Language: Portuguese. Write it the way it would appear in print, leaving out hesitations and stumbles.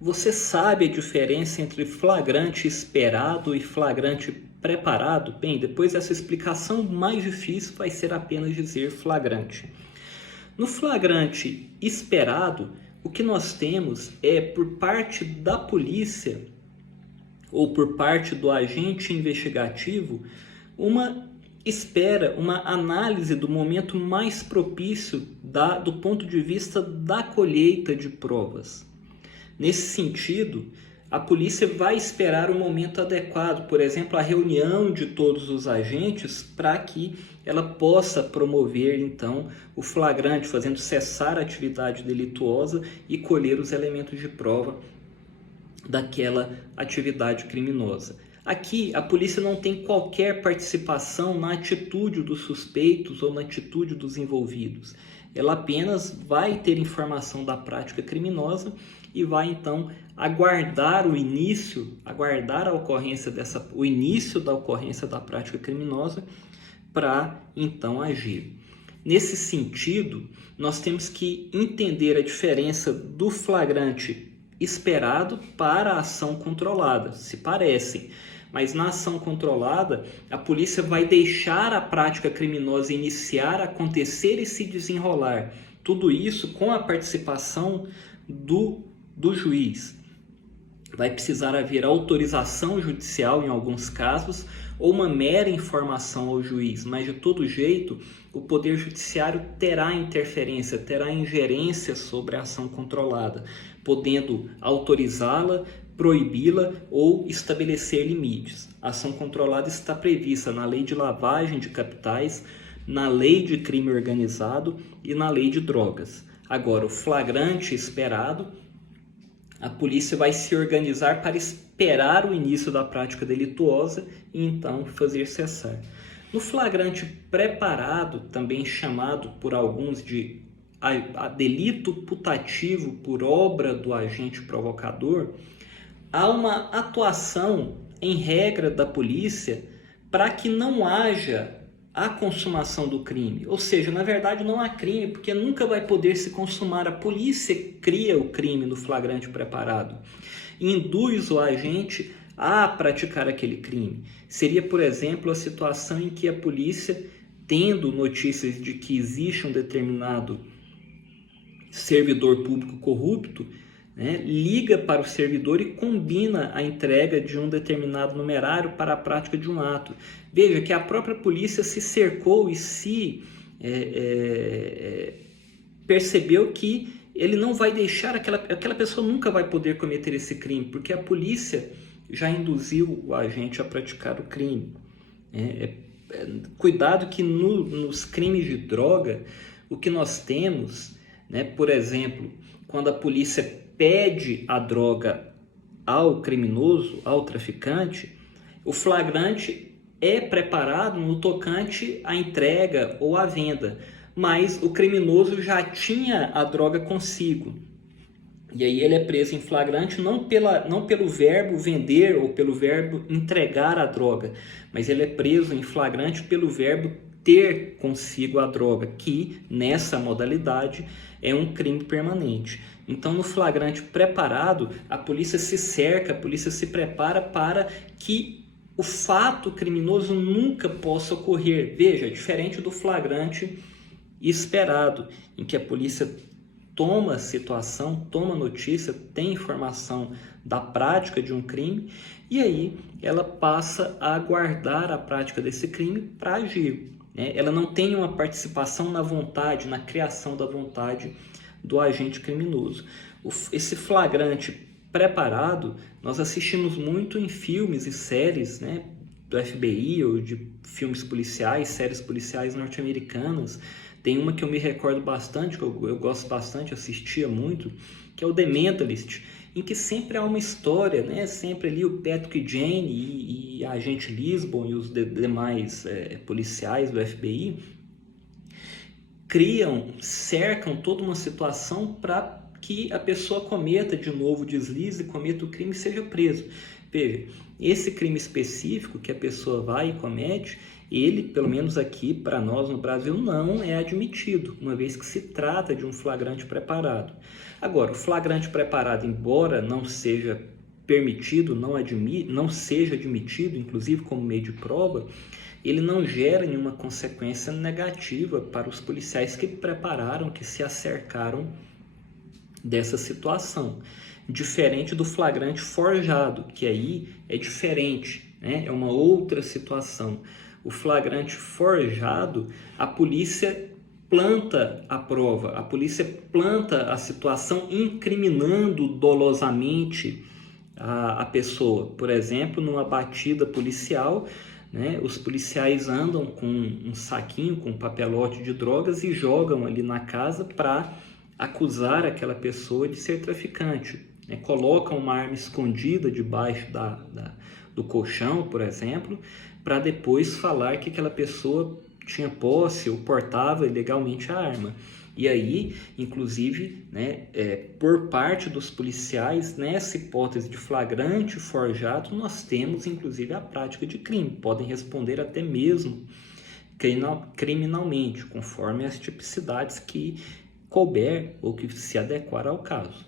Você sabe a diferença entre flagrante esperado e flagrante preparado? Bem, depois dessa explicação, mais difícil vai ser apenas dizer flagrante. No flagrante esperado, o que nós temos é, por parte da polícia ou por parte do agente investigativo, uma espera, uma análise do momento mais propício do ponto de vista da colheita de provas. Nesse sentido, a polícia vai esperar o momento adequado, por exemplo, a reunião de todos os agentes, para que ela possa promover, então, o flagrante, fazendo cessar a atividade delituosa e colher os elementos de prova daquela atividade criminosa. Aqui, a polícia não tem qualquer participação na atitude dos suspeitos ou na atitude dos envolvidos. Ela apenas vai ter informação da prática criminosa e vai então aguardar o início da ocorrência da prática criminosa para então agir. Nesse sentido, nós temos que entender a diferença do flagrante esperado para a ação controlada. Se parecem, mas na ação controlada, a polícia vai deixar a prática criminosa iniciar, acontecer e se desenrolar. Tudo isso com a participação do juiz. Vai precisar haver autorização judicial em alguns casos ou uma mera informação ao juiz, mas de todo jeito o Poder Judiciário terá interferência, terá ingerência sobre a ação controlada, podendo autorizá-la, proibi-la ou estabelecer limites. A ação controlada está prevista na Lei de Lavagem de Capitais, na Lei de Crime Organizado e na Lei de Drogas. Agora, o flagrante esperado, a polícia vai se organizar para esperar o início da prática delituosa e então fazer cessar. No flagrante preparado, também chamado por alguns de delito putativo por obra do agente provocador, há uma atuação em regra da polícia para que não haja a consumação do crime. Ou seja, na verdade não há crime, porque nunca vai poder se consumar. A polícia cria o crime no flagrante preparado, induz o agente a praticar aquele crime. Seria, por exemplo, a situação em que a polícia, tendo notícias de que existe um determinado servidor público corrupto, liga para o servidor e combina a entrega de um determinado numerário para a prática de um ato. Veja que a própria polícia se cercou e se percebeu que ele não vai deixar, aquela pessoa nunca vai poder cometer esse crime, porque a polícia já induziu o agente a praticar o crime. Cuidado que nos crimes de droga, o que nós temos, por exemplo, quando a polícia pede a droga ao criminoso, ao traficante, o flagrante é preparado no tocante à entrega ou à venda, mas o criminoso já tinha a droga consigo. E aí ele é preso em flagrante não pelo verbo vender ou pelo verbo entregar a droga, mas ele é preso em flagrante pelo verbo ter consigo a droga, que nessa modalidade é um crime permanente. Então, no flagrante preparado, a polícia se cerca, a polícia se prepara para que o fato criminoso nunca possa ocorrer. Veja, diferente do flagrante esperado, em que a polícia toma situação, toma notícia, tem informação da prática de um crime, e aí ela passa a aguardar a prática desse crime para agir. Ela não tem uma participação na vontade, na criação da vontade do agente criminoso. Esse flagrante preparado, nós assistimos muito em filmes e séries, do FBI ou de filmes policiais, séries policiais norte-americanas. Tem uma que eu me recordo bastante, que eu gosto bastante, assistia muito, que é o The Mentalist, em que sempre há uma história, sempre ali o Patrick Jane e a agente Lisbon e os demais policiais do FBI cercam toda uma situação para que a pessoa cometa de novo o deslize, cometa o crime e seja preso. Veja, esse crime específico que a pessoa vai e comete, ele, pelo menos aqui para nós no Brasil, não é admitido, uma vez que se trata de um flagrante preparado. Agora, o flagrante preparado, embora não seja permitido, não seja admitido, inclusive como meio de prova, ele não gera nenhuma consequência negativa para os policiais que prepararam, que se acercaram dessa situação. Diferente do flagrante forjado, que aí é diferente, né? É uma outra situação. O flagrante forjado, a polícia planta a prova, a polícia planta a situação incriminando dolosamente a pessoa. Por exemplo, numa batida policial, né, os policiais andam com um saquinho, com um papelote de drogas e jogam ali na casa para acusar aquela pessoa de ser traficante. Né? Colocam uma arma escondida debaixo do colchão, por exemplo, para depois falar que aquela pessoa tinha posse ou portava ilegalmente a arma. E aí, inclusive, né, por parte dos policiais, nessa hipótese de flagrante forjado, nós temos inclusive a prática de crime. Podem responder até mesmo criminalmente, conforme as tipicidades que couber ou que se adequar ao caso.